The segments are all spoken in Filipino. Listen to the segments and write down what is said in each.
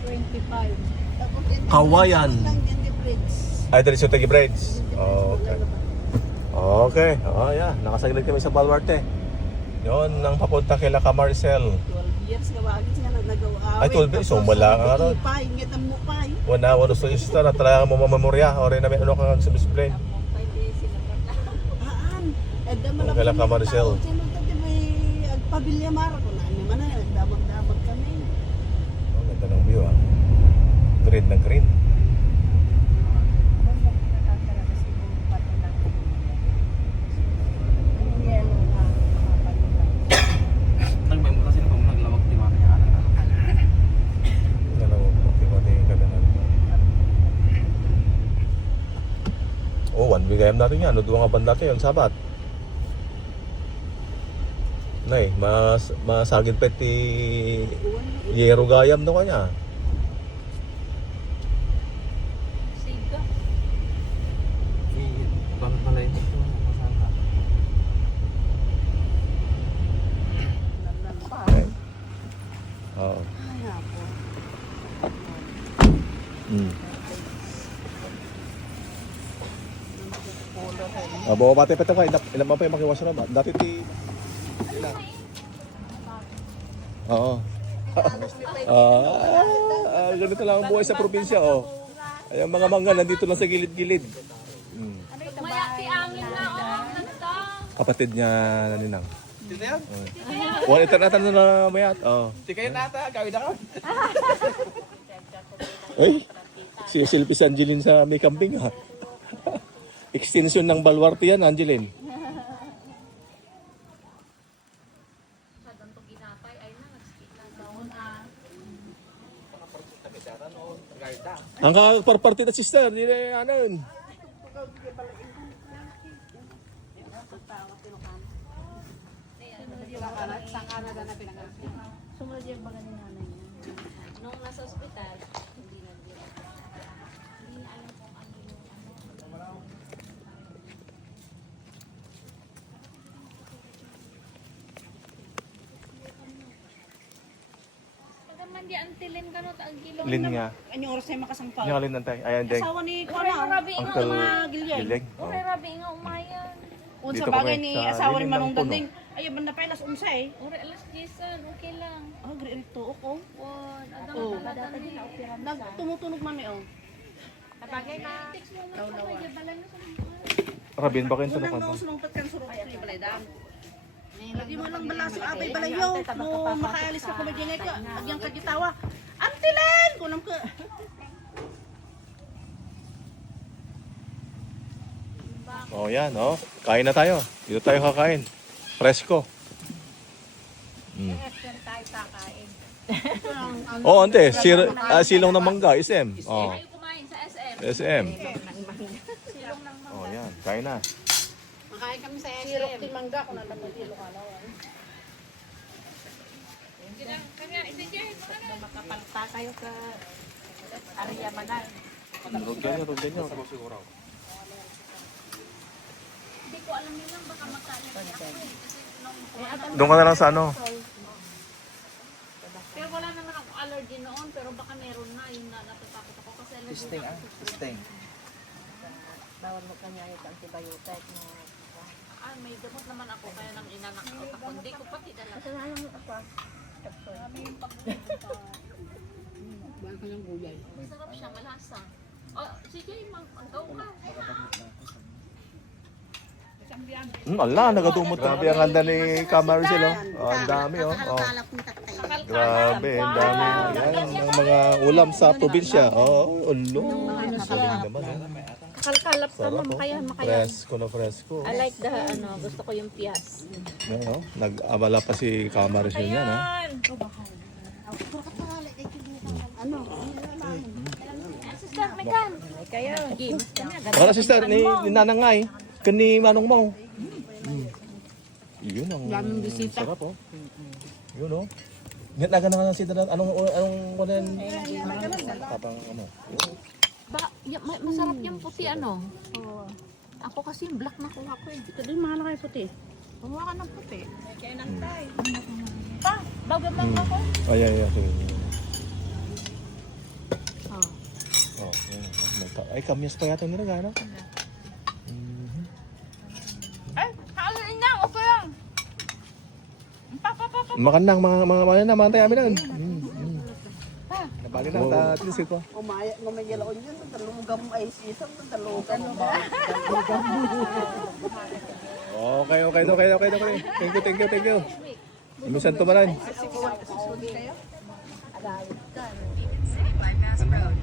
125. Kawayan. Lang yan di bridge. Ay, diretso Tagi Bridge. Okay. Okay. Oh, yeah. Nakasaglit kami sa Baluarte. Yun, nang papunta kay Laca Maricel. 12 years nga wagis nga nagawa. Ay, 12 years. So, wala ka ron. Ipay, ngitang mo pay. Wana, wala sa ista na talaga mo mamamorya. O rin namin ano kang subscribe. Aan. Edda mo Kay Laca Maricel. Sino tadi may agpabilya mara ko na. Ano man na, nagdamag-damag kami. Oh, ganda ng view ah. Green na green. Oh, one week ayam natin yan. Ano nga banda tayo yung sabat? Nay, masagid pa ti yero gayam no kanya. Siga. Bakit pala yun? Okay. Oo. Ay, ako. Bawa pati pa tayo. Ilan ba pa yung makiwas na ba? Dati ti... Ilan? Oo. Ganito lang ang buhay sa probinsya, oh. Ay, ang mga mangga nandito lang sa gilid-gilid. Maya ti angin na nagta. Kapatid niya naninang. Dito yan? Wala itanatan na mayat. Oh. Di kayo nata, gawin ako. Ay, si Silvie Angeline sa may kambing, ha? Extension ng Baluarte yan, Angeline. Kadang to ginapay ay na nagskit na daon Ang kakaparparti na sister, hindi na ano yun. Sumunod yung baga ni nanay niya. Nung nasa ospital, hindi na hindi na alam kung ano yung Pagaman di antilin ka no, ang gilong Lin nga. Anong oras ay makasampaw? Yung alin nantay. Ayan, Deng. Asawa ni Ore Kuana. rabi nga Uncle Gilyeng. Gileg. Ore rabi nga umayan. Unsa Dito bagay kami ni sa asawa ni lilim ng Manong puno. Danding. Ay, banda pa ilas unsa eh. Ore alas 10, okay lang. Oh, great to ako. Won, adang Oh. talaga ni. Nagtumutunog man eh oh. Kapagay na. Text mo mo sa kanya balan na sa Rabin ba kayo Unang tulungan? nung sunong patkan surong ni Balaydan. Lagi mo lang bala si Abay Balayaw. No makaalis ka kumedya ngay ka. Agyang kagitawa. Antilen kunam ka. Oh, yan, oh. Kain na tayo. Dito tayo kakain. Presko. Oh, ante, silong ng mangga, SM. Oh, Ayaw kumain sa SM. SM. Silong ng mga. Oh, yan. Kain na. Makain kami sa Sirok ti mangga kun ano mo dilo ka Kanya, ito dyan. Makapalta kayo ka area manal. Rugyan nyo. Hindi ko alam yun lang, baka magkaalam ako eh. Kasi nung Doon ka na lang sa ano. pero wala naman ako allergy noon, pero baka meron na, yun na natatakot ako kasi allergy Testing na ah. ako. Testing. Bawal mo kanya yung antibiotic mo. Ah, may gamot naman ako, kaya nang inanak ako. Hindi ko pati dala. Kasalanan mo ako. Baka ka ng gulay. Masarap siya, malasa. Oh, sige, mag-gaw ka. Ala, nagadumot. Grabe ang handa ni Camarcel, oh. Oh, ang dami, oh. Oh. Grabe, ang dami. Yan, ang mga ulam sa probinsya. Oh, ulo. Galing naman, oh. Kalkalap ka Sarap, mo, oh. makayan. Fresco na fresco. I like the, gusto ko yung piyas. Yan, oh. Nag-abala pa si Camarcel yan, ha. Sister, may kan. May kayo. Games kami. Para sister, ni nanangay. Kani manong mo. Yun ang sarap, oh. Yun, oh. Nagnaga na nga si Dadan. Anong kunin? Tapang ano. Yun. Masarap yung puti, ano? Ako kasi yung black na kuha ko eh. Ito din mahal kayo puti. Kumuha ka ng puti. Kaya nang tayo. Pa, bago lang ako. Ay. Okay. Ay, kamyas pa yata nila, gano'n? Ay, haluin na, okay lang. Makanang, mga tayo amin lang. Nabali na, tatilisip ko. Umaya nga may yalaon yun. Talugam ay sisam. Talugam ba? Okay. Thank you. Imisan tumalan.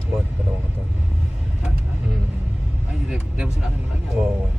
Buat, panawang ka to. Ay, hindi mo sila mo lang yan. Oo.